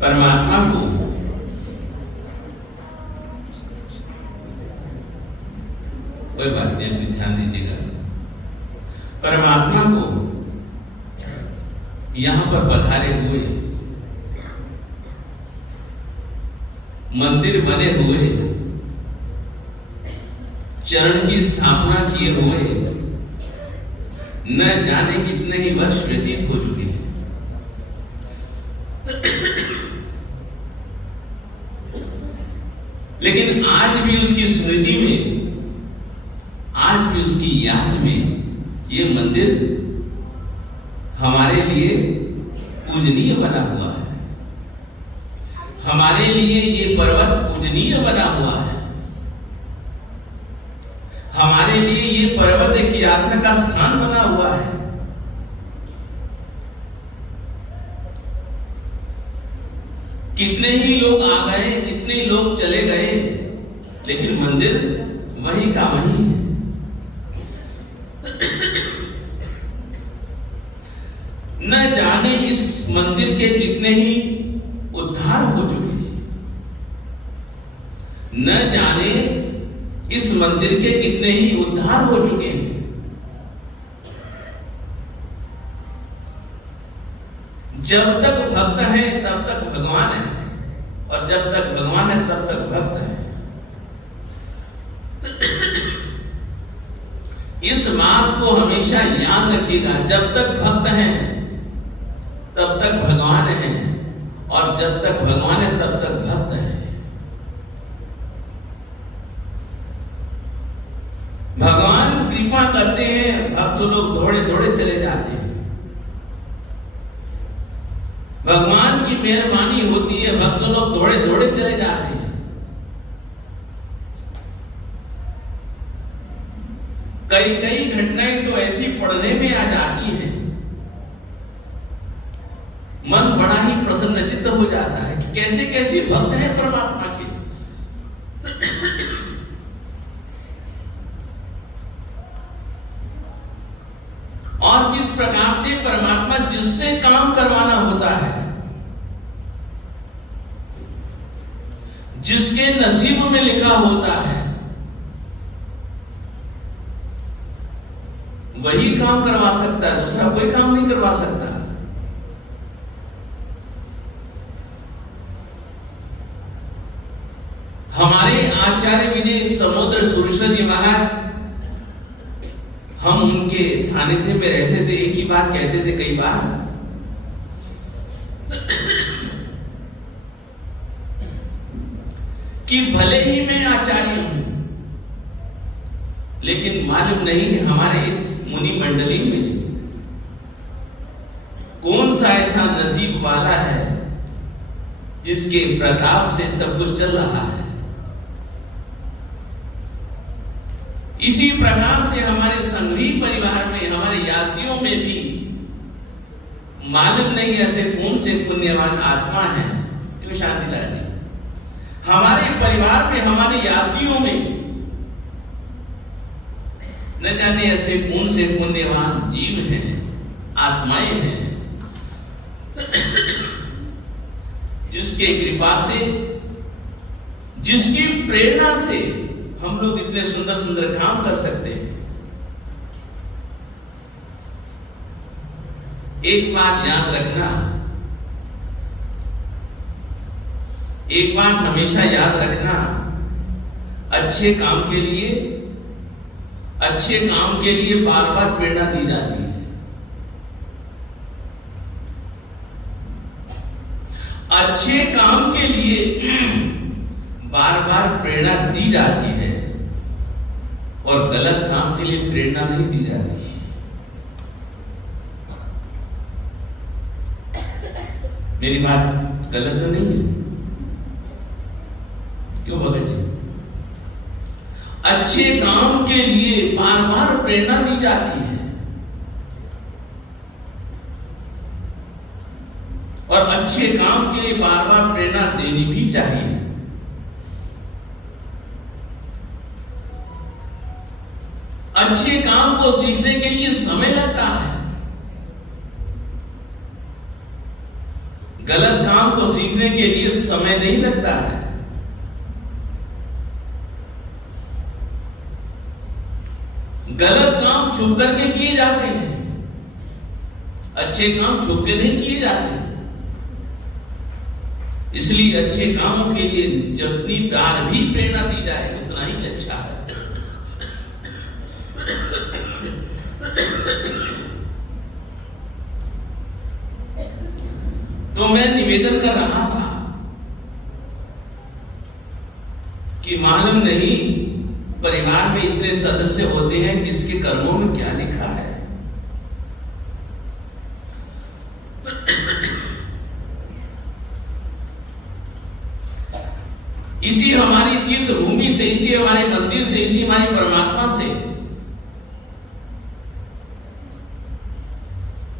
परमात्मा को कोई बात नहीं, अभी ध्यान दीजिएगा। परमात्मा को यहां पर पधारे हुए, मंदिर बने हुए, चरण की स्थापना किए हुए न जाने कितने ही वर्ष व्यतीत हो चुके हैं। लेकिन आज भी उसकी स्मृति में, आज भी उसकी याद में ये मंदिर हमारे लिए पूजनीय बना हुआ है। हमारे लिए ये पर्वत पूजनीय बना हुआ है। हमारे लिए ये पर्वत एक यात्रा का स्थान बना हुआ है। कितने ही लोग आ गए, कितने ही लोग चले गए, लेकिन मंदिर वही का वही है। न जाने इस मंदिर के कितने ही उद्धार हो चुके हैं, न जाने इस मंदिर के कितने ही उद्धार हो चुके हैं। जब तक भक्त है तब तक भगवान है, और जब तक भगवान है तब तक भक्त है। इस बात को हमेशा याद रखिएगा, जब तक भक्त हैं तब तक भगवान है, और जब तक भगवान है तब तक भक्त है। भगवान कृपा करते हैं, भक्त लोग दौड़े दौड़े चले जाते हैं। भगवान की मेहरबानी होती है, भक्त लोग दौड़े दौड़े चले जाते हैं। कई कई घटनाएं तो ऐसी पढ़ने में आ जाती हैं, मन बड़ा ही प्रसन्नचित्त हो जाता है कि कैसे कैसे भक्त हैं परमात्मा के। और किस प्रकार से परमात्मा जिससे काम करवाना होता है, जिसके नसीब में लिखा होता है, वही काम करवा सकता है, दूसरा कोई काम नहीं करवा सकता। हमारे आचार्य विनय समुद्र सुरेश्वर जी महाराज, हम उनके सानिध्य में रहते थे, एक ही बात कहते थे कई बार, कि भले ही मैं आचार्य हूं, लेकिन मालूम नहीं हमारे मुनि मंडली में कौन सा ऐसा नसीब वाला है जिसके प्रताप से सब कुछ चल रहा है। इसी प्रकार से हमारे संघी परिवार में, हमारे यात्रियों में भी मालूम नहीं ऐसे कौन से पुण्यवान आत्मा है। क्यों शांति लाल जी, हमारे परिवार में, हमारे यात्रियों में न जाने ऐसे कौन से पुण्यवान जीव हैं, आत्माएं हैं, जिसके कृपा से, जिसकी प्रेरणा से हम लोग इतने सुंदर सुंदर काम कर सकते हैं। एक बात याद रखना, एक बात हमेशा याद रखना, अच्छे काम के लिए, अच्छे काम के लिए बार बार प्रेरणा दी जाती है। अच्छे काम के लिए बार बार प्रेरणा दी जाती है, और गलत काम के लिए प्रेरणा नहीं दी जाती। मेरी बात गलत तो नहीं है? क्यों भगत जी? अच्छे काम के लिए बार बार प्रेरणा दी जाती है, और अच्छे काम के लिए बार बार प्रेरणा देनी भी चाहिए। अच्छे काम को सीखने के लिए समय लगता है, गलत काम को सीखने के लिए समय नहीं लगता है। गलत काम छुप करके किए जाते हैं, अच्छे काम छुप के नहीं किए जाते। इसलिए अच्छे कामों के लिए जितनी बार भी प्रेरणा दी जाए उतना ही अच्छा है। तो मैं निवेदन कर रहा था कि मालूम नहीं परिवार में इतने सदस्य होते हैं किसके कर्मों में क्या लिखा है। इसी हमारी तीर्थ भूमि से, इसी हमारे मंदिर से, इसी हमारी परमात्मा से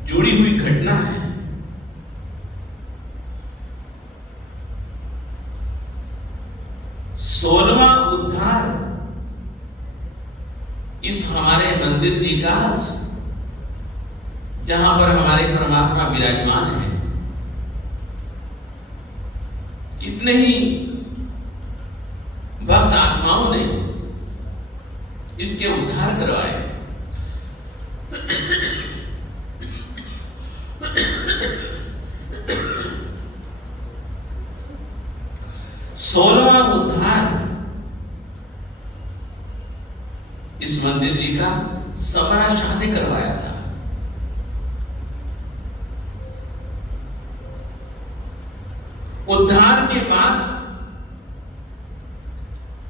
जुड़ी हुई घटना है। सोलहवां उद्धार इस हमारे मंदिर जी का, जहां पर हमारे परमात्मा विराजमान है। कितने ही भक्त आत्माओं ने इसके उद्धार करवाए। सोलहवां उद्धार इस मंदिर जी का समरा शाह ने करवाया था। उद्धार के बाद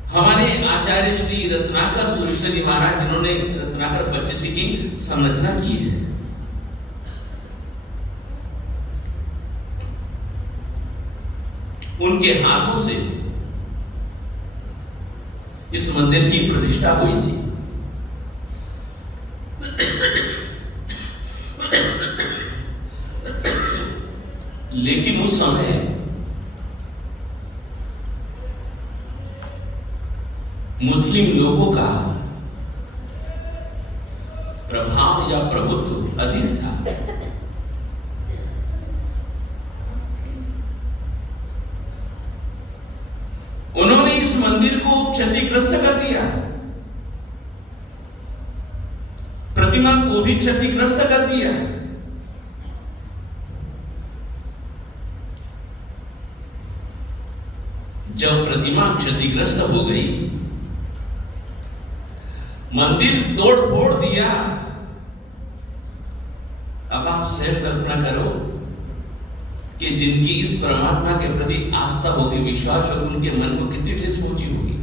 हमारे आचार्य श्री रत्नाकर सुरेश्वरी महाराज, जिन्होंने रत्नाकर पच्चीसी की संरचना की है, उनके हाथों से इस मंदिर की प्रतिष्ठा हुई थी। लेकिन उस समय मुस्लिम लोगों का प्रभाव या प्रभुत्व अधिक था। उन्होंने इस मंदिर को क्षतिग्रस्त कर दिया, प्रतिमा को भी क्षतिग्रस्त कर दिया। जब प्रतिमा क्षतिग्रस्त हो गई, मंदिर तोड़ फोड़ दिया। अब आप स्वयं कल्पना करो कि जिनकी इस परमात्मा के प्रति आस्था होगी, विश्वास होगी, उनके मन को कितनी ठेस पहुंची होगी।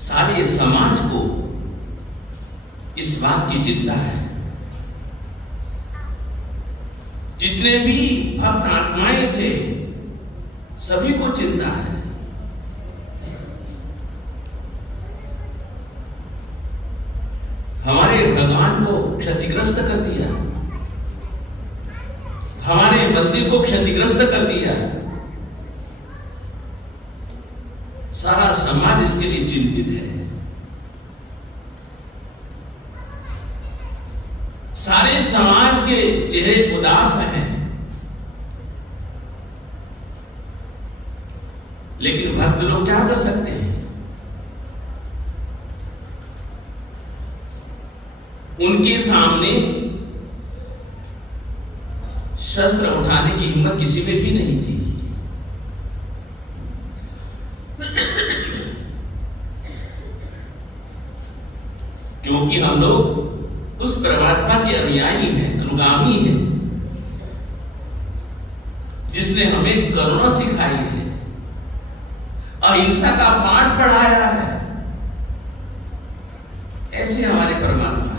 सारे समाज को इस बात की चिंता है। जितने भी भक्त आत्माएं थे सभी को चिंता है। हमारे भगवान को क्षतिग्रस्त कर दिया, हमारे मंदिर को क्षतिग्रस्त कर दिया। सारा समाज इसके लिए चिंतित है। सारे समाज के चेहरे उदास हैं। लेकिन भक्त लोग क्या कर सकते हैं? उनके सामने शस्त्र उठाने की हिम्मत किसी में भी नहीं थी। क्योंकि हम लोग उस परमात्मा के अनुयायी हैं, अनुगामी हैं, जिसने हमें करुणा सिखाई है, अहिंसा का पाठ पढ़ाया है। ऐसे हमारे परमात्मा है,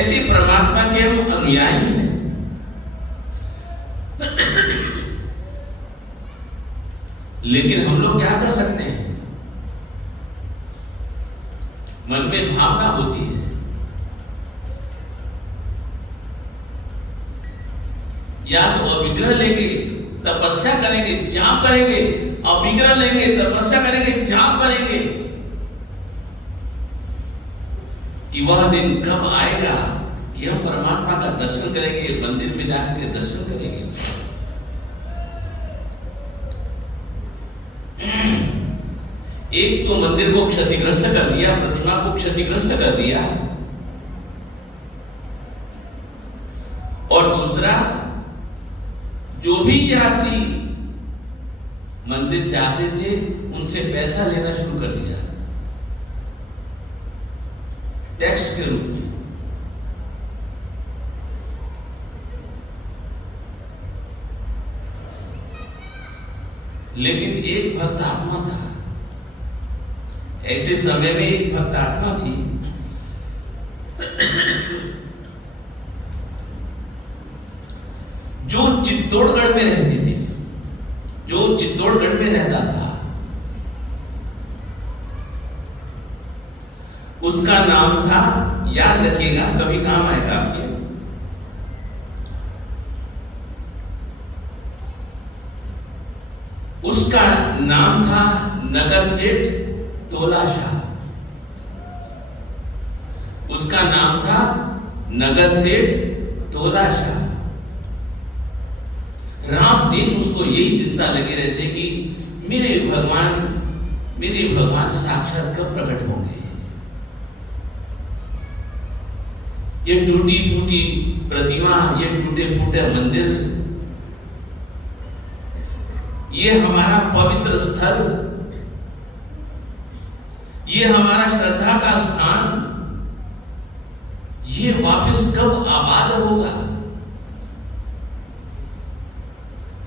ऐसे परमात्मा के हम अनुयायी हैं। लेकिन हम लोग क्या कर सकते हैं? मन में भावना होती है, या तो अविग्रह लेंगे, तपस्या करेंगे, जाप करेंगे, अविग्रह लेंगे, तपस्या करेंगे, जाप करेंगे, कि वह दिन कब आएगा कि हम परमात्मा का दर्शन करेंगे, मंदिर में जाकर दर्शन करेंगे। एक तो मंदिर को क्षतिग्रस्त कर दिया, प्रतिमा को क्षतिग्रस्त कर दिया, और दूसरा जो भी यात्री मंदिर जाते थे उनसे पैसा लेना शुरू कर दिया, टैक्स के रूप में। लेकिन एक भक्त आत्मा था, ऐसे समय में एक भक्त आत्मा थी जो चित्तौड़गढ़ में रहती थी, जो चित्तौड़गढ़ में रहता था। उसका नाम था, याद रखिएगा, कभी काम आएगा आपके, उसका नाम था नगर सेठ तोलाशाह। उसका नाम था नगर सेठ तोलाशाह। रात दिन उसको यही चिंता लगी रहती कि मेरे भगवान साक्षात कब प्रकट होंगे। ये टूटी फूटी प्रतिमा, ये टूटे फूटे मंदिर, ये हमारा पवित्र स्थल, ये हमारा श्रद्धा का स्थान, ये वापस कब आबाद होगा।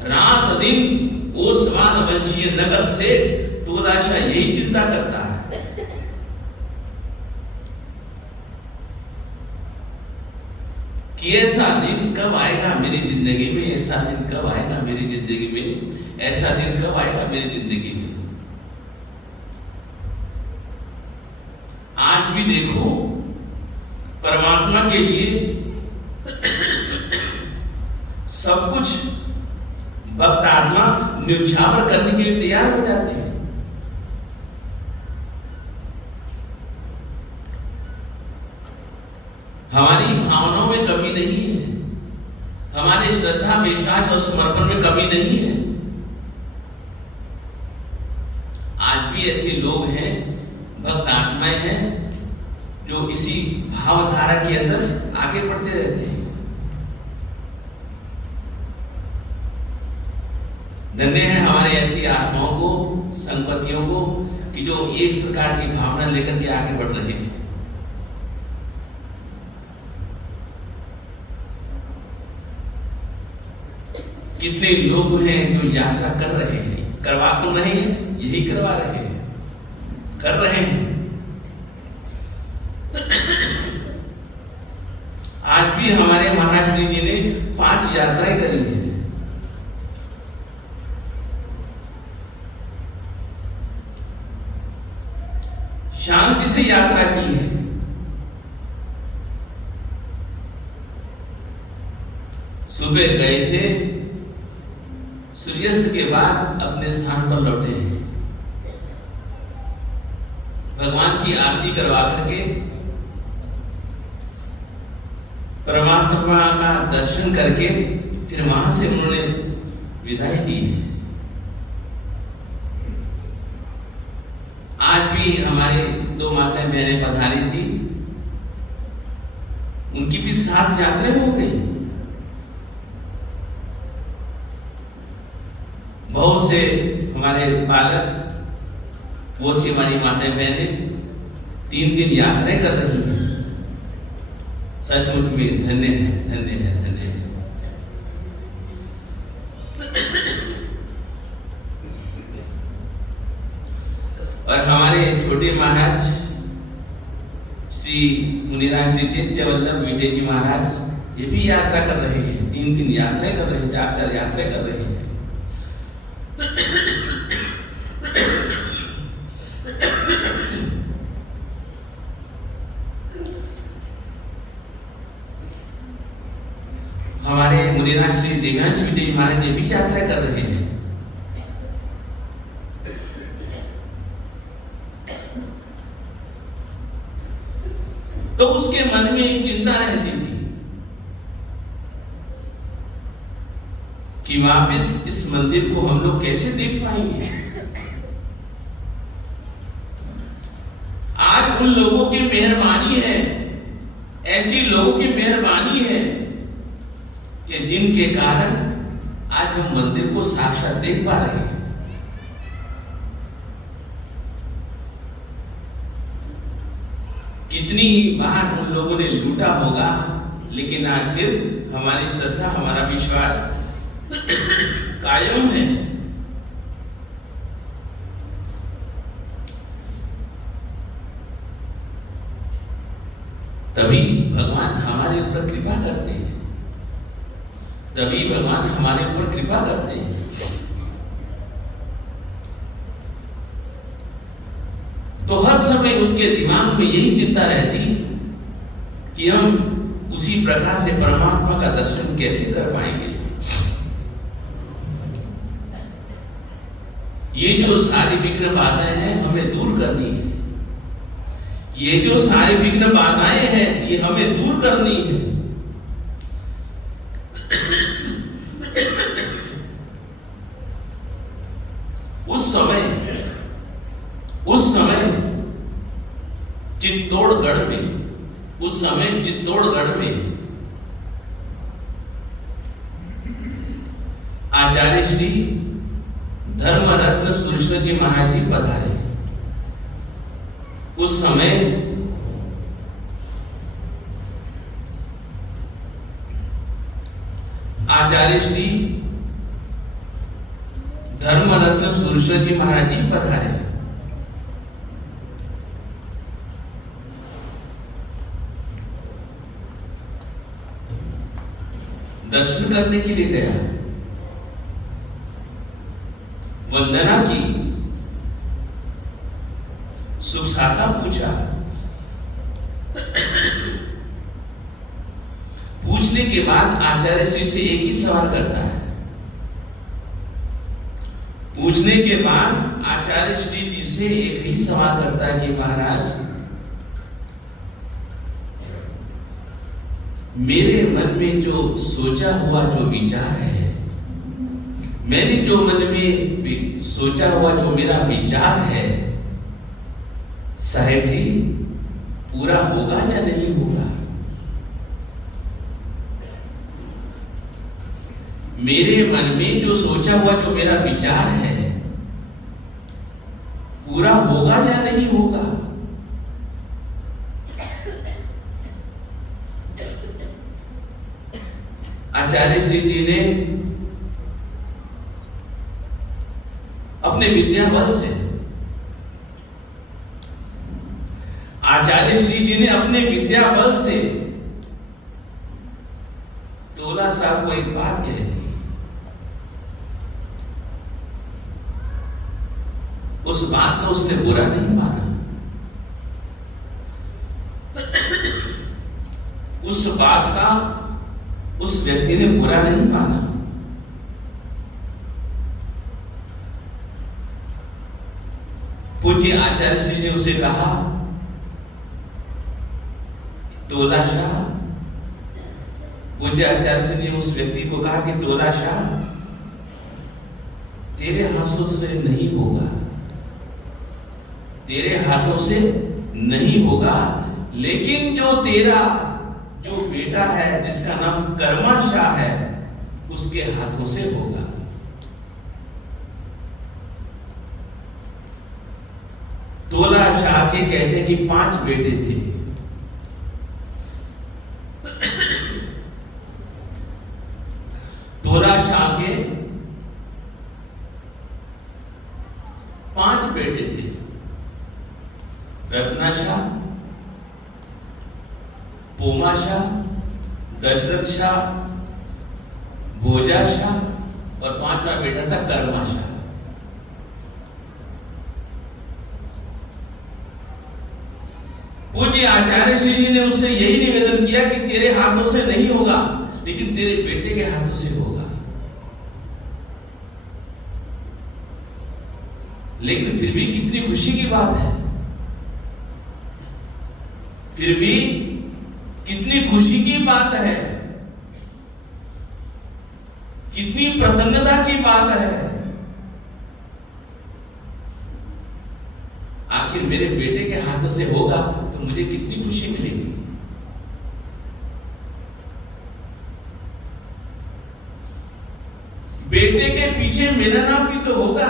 रात दिन ओसवान वंशीय नगर से तोलाशाह यही चिंता करता है कि ऐसा दिन कब आएगा मेरी जिंदगी में, ऐसा दिन कब आएगा मेरी जिंदगी में, ऐसा दिन कब आएगा मेरी जिंदगी में। आज भी देखो, परमात्मा के लिए सब कुछ भक्त आत्मा न्यौछावर करने के लिए तैयार हो जाते हैं। हमारी भावनाओं में कमी नहीं है, हमारे श्रद्धा, विश्वास और समर्पण में कमी नहीं है। आज भी ऐसे लोग हैं, भक्त आत्माएं हैं, जो इसी भावधारा के अंदर आगे बढ़ते रहते हैं। धन्य है हमारे ऐसी आत्माओं को, संपत्तियों को, कि जो एक प्रकार की भावना लेकर के आगे बढ़ रहे हैं। कितने लोग हैं जो यात्रा कर रहे हैं, करवा तो नहीं, यही करवा रहे हैं, कर रहे हैं। आज भी हमारे महाराज श्री जी ने 5 यात्राएं करी हैं। शांति से यात्रा की है। सुबह गए थे, सूर्यास्त के बाद अपने स्थान पर लौटे हैं। भगवान की आरती करवा करके परमात्मा का दर्शन करके फिर वहां से उन्होंने विदाई दी है। आज भी हमारे 2 माताएं बहनें पधारी थी, उनकी भी 7 यात्राएं हो गई। बहुत से हमारे बालक, वो सी हमारी माताएं बहनें 3 यात्राएं कर रही हैं। सचमुच में धन्य है, धन्य है, धन्य है। और हमारे छोटे महाराज श्री मुनिराज श्री चैत्य वल्लभ विजय जी महाराज, ये भी यात्रा कर रहे हैं, 3 यात्राएं कर रहे हैं, 4 यात्राएं कर रहे हैं। हमारे मुनिराज श्री देवांश विजय महाराज जी भी यात्रा कर रहे हैं। तो तो उसके मन में एक चिंता रहती थी कि वापिस इस मंदिर को हम लोग कैसे देख पाएंगे। आज उन लोगों की मेहरबानी है, ऐसी लोगों की मेहरबानी है कि जिनके कारण आज हम मंदिर को साक्षात देख पा रहे हैं। कितनी बार उन लोगों ने लूटा होगा, लेकिन आज फिर हमारी श्रद्धा, हमारा विश्वास कायम है। तभी भगवान हमारे ऊपर कृपा करते हैं, तभी भगवान हमारे ऊपर कृपा करते हैं। तो हर समय उसके दिमाग में यही चिंता रहती कि हम उसी प्रकार से परमात्मा का दर्शन कैसे कर पाएंगे। ये जो सारी विघ्न बाधाएं हैं हमें दूर करनी है, ये जो सारी विघ्न बाधाएं हैं ये हमें दूर करनी है। उस समय चित्तौड़गढ़ में आचार्य श्री धर्मरत्न सुरेश्वर जी महाराज जी पधारे। उस समय आचार्य श्री धर्मरत्न सुरेश्वर जी महाराज जी पधारे। दर्शन करने के लिए गया, वंदना की, सुख शाखा पूछा। पूछने के बाद आचार्य श्री से एक ही सवाल करता है। पूछने के बाद आचार्य श्री जी से एक ही सवाल करता है कि महाराज, मेरे मन में जो सोचा हुआ जो विचार है, मैंने जो मन में सोचा हुआ जो मेरा विचार है, साहेब जी पूरा होगा या नहीं होगा? मेरे मन में जो सोचा हुआ जो मेरा विचार है पूरा होगा या नहीं होगा? आचार्य श्री जी ने अपने विद्या बल से, आचार्य श्री जी ने अपने विद्या बल से तोला साहब को एक बात कह दी। उस बात को उसने बुरा नहीं माना, उस बात का उस व्यक्ति ने बुरा नहीं माना। पूज्य आचार्य जी ने उसे कहा, तोला शाह, पूज्य आचार्य जी ने उस व्यक्ति को कहा कि तोला शाह, तेरे हाथों से नहीं होगा, तेरे हाथों से नहीं होगा, लेकिन जो तेरा जो बेटा है जिसका नाम कर्मा शाह है उसके हाथों से होगा। तोला शाह के कहते हैं कि 5 बेटे थे। तोला शाह के 5 बेटे थे, रत्ना शाह, पोमा शाह, दशरथ शाह, भोजा शाह और 5वां बेटा था कर्मा शाह। पूज्य आचार्य श्री जी ने उससे यही निवेदन किया कि तेरे हाथों से नहीं होगा, लेकिन तेरे बेटे के हाथों से होगा। लेकिन फिर भी कितनी खुशी की बात है, फिर भी कितनी खुशी की बात है, कितनी प्रसन्नता की बात है। आखिर मेरे बेटे के हाथों से होगा तो मुझे कितनी खुशी मिलेगी। बेटे के पीछे मेरा नाम भी तो होगा।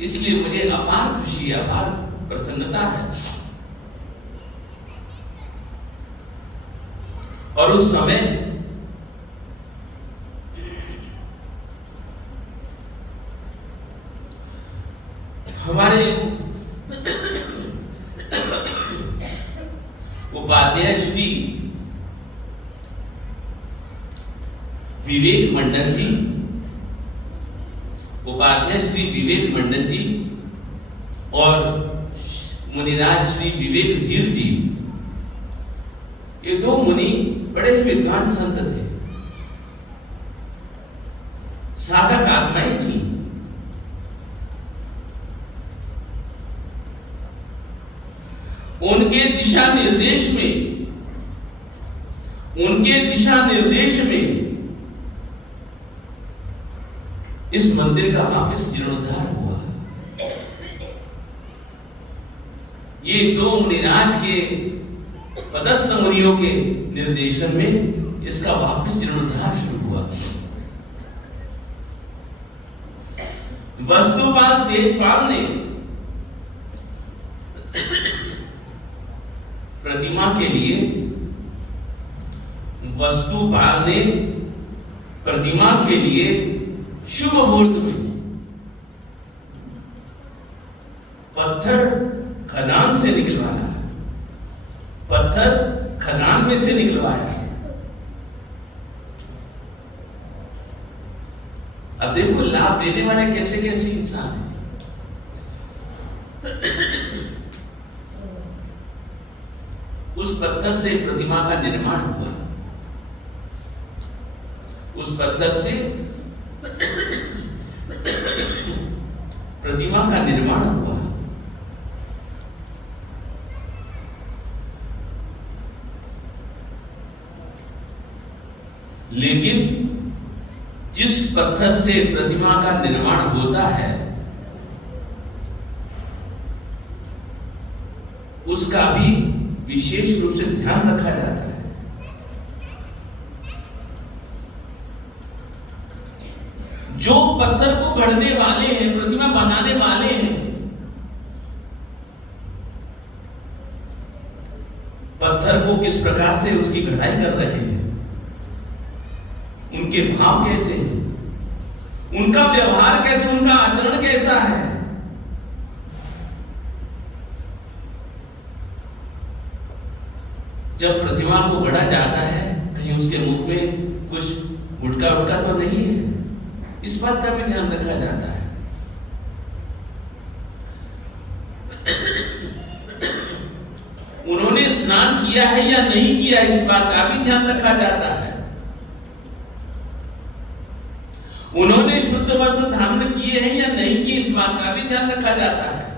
इसलिए मुझे अपार खुशी, अपार प्रसन्नता है। और उस समय हमारे उपाध्याय श्री विवेक मंडल जी, उपाध्याय श्री विवेक मंडल जी और मुनिराज श्री विवेक धीर जी, ये दो मुनि बड़े विद्वान संत थे, साधक आत्माएं थी। उनके दिशा निर्देश में इस मंदिर का वापस जीर्णोद्धार हुआ। ये दो मुनिराज के पदस्थ मुनियों के निर्देशन में इसका वापस जीर्णोद्धार शुरू हुआ। वस्तुपाल देवपाल ने प्रतिमा के लिए शुभ मुहूर्त में पत्थर खदान से निकलवाया, पत्थर खदान में से निकलवाया। अब देखो लाभ लेने वाले कैसे कैसे इंसान हैं। उस पत्थर से प्रतिमा का निर्माण हुआ, उस पत्थर से प्रतिमा का निर्माण हुआ। लेकिन जिस पत्थर से प्रतिमा का निर्माण होता है उसका भी विशेष रूप से ध्यान रखा जाता है। जो पत्थर को गढ़ने वाले हैं, प्रतिमा बनाने वाले हैं, पत्थर को किस प्रकार से उसकी गढ़ाई कर रहे हैं, उनके भाव कैसे हैं, उनका व्यवहार कैसे, उनका आचरण कैसा है। जब प्रतिमा को गढ़ा जाता है कहीं उसके मुख में कुछ गुटका उटका तो नहीं है, इस बात का भी ध्यान रखा जाता है। उन्होंने स्नान किया है या नहीं किया, इस बात का भी ध्यान रखा जाता है। उन्होंने शुद्ध वस्त्र धारण किए हैं या नहीं किए, इस बात का भी ध्यान रखा जाता है।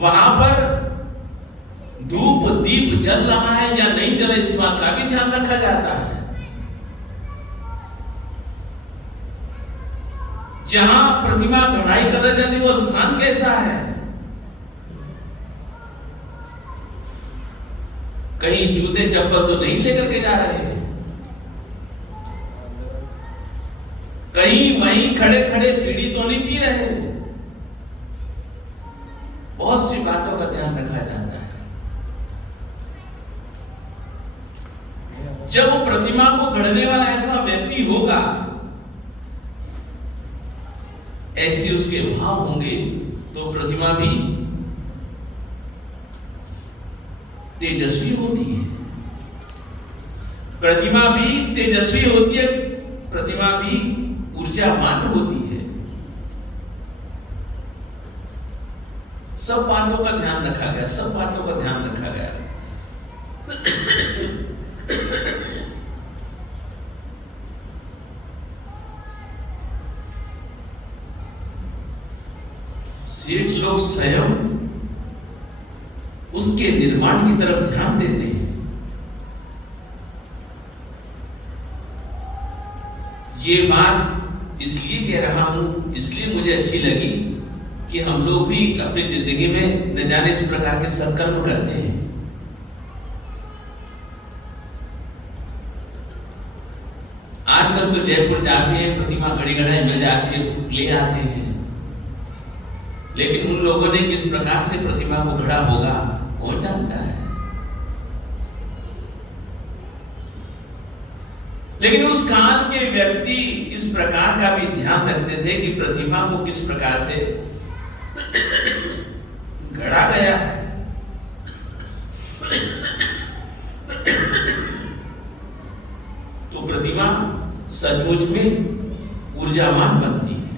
वहां पर धूप दीप जल रहा है या नहीं जल, इस बात का भी ध्यान रखा जाता है। जहां प्रतिमा गढ़ाई कर रही जाती है वो स्थान कैसा है, कहीं जूते चप्पल तो नहीं लेकर के जा रहे हैं, कहीं वहीं खड़े खड़े बीड़ी तो नहीं पी रहे। बहुत सी बातों का ध्यान रखा जाता है। जब प्रतिमा को गढ़ने वाला ऐसा व्यक्ति होगा, ऐसे उसके भाव होंगे, तो प्रतिमा भी तेजस्वी होती है, प्रतिमा भी तेजस्वी होती है, प्रतिमा भी ऊर्जावान होती है। सब बातों का ध्यान रखा गया, सब बातों का ध्यान रखा गया। लोग स्वयं उसके निर्माण की तरफ ध्यान देते हैं। ये बात इसलिए कह रहा हूं, इसलिए मुझे अच्छी लगी कि हम लोग भी अपनी जिंदगी में न जाने इस प्रकार के सत्कर्म करते हैं। आजकल तो जयपुर जाते हैं, प्रतिमा घड़ी घड़ाई मिल जाती है, ले आते हैं, लेकिन उन लोगों ने किस प्रकार से प्रतिमा को गढ़ा होगा कौन जानता है। लेकिन उस काल के व्यक्ति इस प्रकार का भी ध्यान रखते थे कि प्रतिमा को किस प्रकार से गढ़ा गया है। तो प्रतिमा सचमुच में ऊर्जावान बनती है।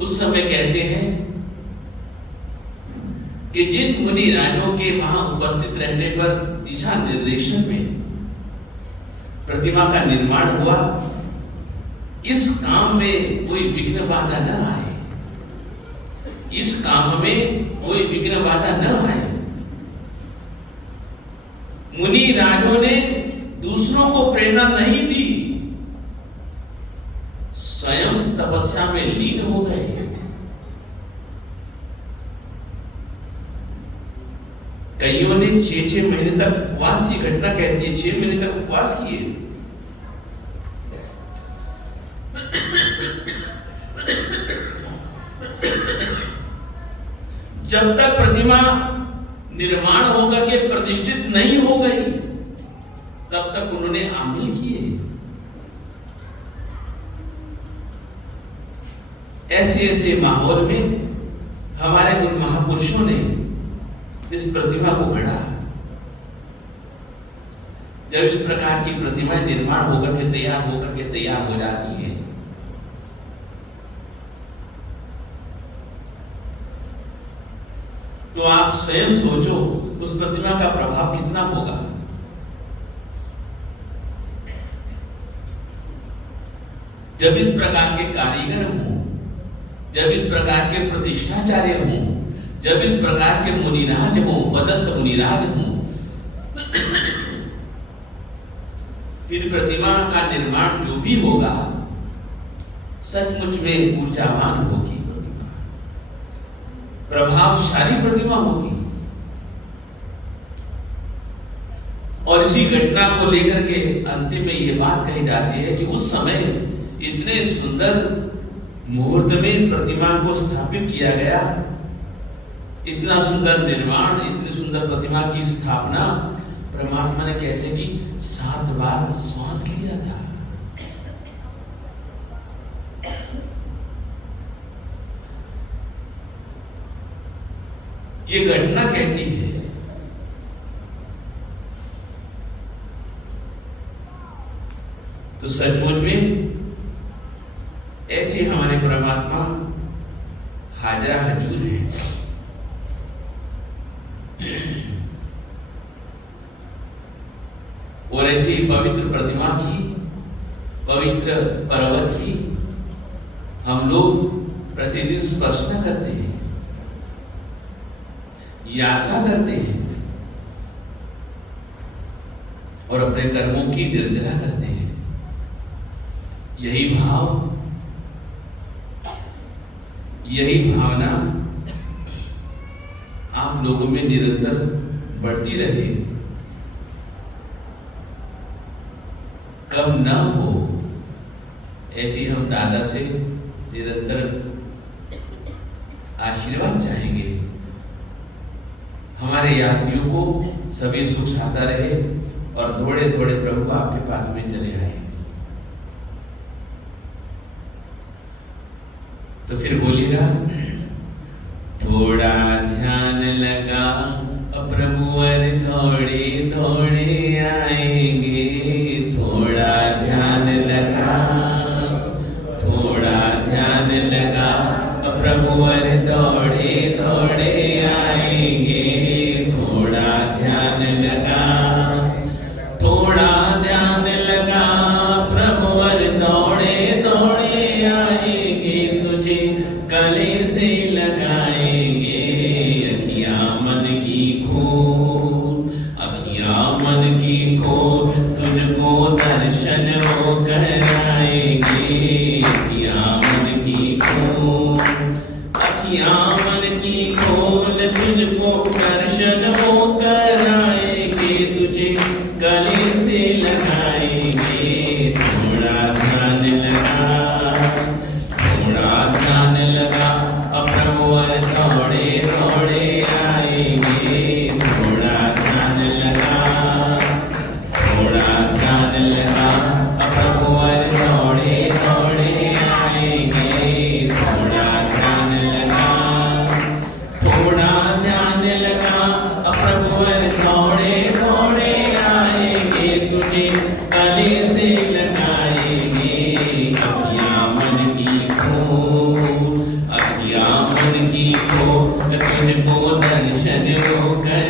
उस समय कहते हैं कि जिन मुनि राजों के वहां उपस्थित रहने पर दिशा निर्देशन में प्रतिमा का निर्माण हुआ, इस काम में कोई विघ्न बाधा न आए, इस काम में कोई विघ्न बाधा न आए। मुनि राजों ने दूसरों को प्रेरणा नहीं दी, स्वयं तपस्या में लीन हो गए। कईयों ने 6-6 महीने तक उपवास की घटना कहती है, 6 महीने तक उपवास किए। जब तक प्रतिमा निर्माण होकर के प्रतिष्ठित नहीं हो गई, तब तक उन्होंने आमिल किए। ऐसे ऐसे माहौल में हमारे उन महापुरुषों ने इस प्रतिमा को गढ़ा। जब इस प्रकार की प्रतिमाएं निर्माण होकर के तैयार हो जाती है, तो आप स्वयं सोचो उस प्रतिमा का प्रभाव कितना होगा। जब इस प्रकार के कारीगर हों, जब इस प्रकार के प्रतिष्ठाचार्य हों, जब इस प्रकार के मुनिराज हों, पदस्थ मुनिराज हों, फिर प्रतिमा का निर्माण जो भी होगा सचमुच में ऊर्जावान होगी, प्रभावशाली प्रतिमा होगी। और इसी घटना को लेकर के अंतिम में यह बात कही जाती है कि उस समय इतने सुंदर मुहूर्त में प्रतिमा को स्थापित किया गया, इतना सुंदर निर्माण, इतनी सुंदर प्रतिमा की स्थापना परमात्मा ने कहते हैं कि 7 बार श्वास लिया था। ये घटना कहती है तो सचमुच में ऐसे हमारे परमात्मा हाजरा हजूर है। और ऐसी पवित्र प्रतिमा की, पवित्र पर्वत की हम लोग प्रतिदिन स्पर्शना करते हैं, यात्रा करते हैं और अपने कर्मों की निर्जरा करते हैं। यही भाव, यही भावना आप लोगों में निरंतर बढ़ती रहे, कम न हो, ऐसी हम दादा से निरंतर आशीर्वाद चाहेंगे। हमारे यात्रियों को सभी सुख साता रहे और थोड़े थोड़े प्रभु आपके पास में चले आए। तो फिर बोलिएगा, थोड़ा ध्यान लगा प्रभुवर थोड़े थोड़े आएंगे, थोड़ा ध्यान लगा, थोड़ा ध्यान लगा प्रभुवर थोड़े थोड़े आएंगे, थोड़ा ध्यान लगा, थोड़ा ध्यान लगा प्रभुवर थोड़े अखियां मन की खोल तुझको दर्शन वो कराएंगे तुझे गले से लगाएंगे थोड़ा ध्यान लगा अब प्रभु दौड़े दौड़े आएंगे थोड़ा ध्यान लगा अब प्रभु दौड़े दौड़े आएंगे थोड़ा ध्यान लगा अब प्रभु दौड़े दौड़े आएंगे तुझे गले से लगाएंगे अखियां मन की खो तुझको दर्शन वो कर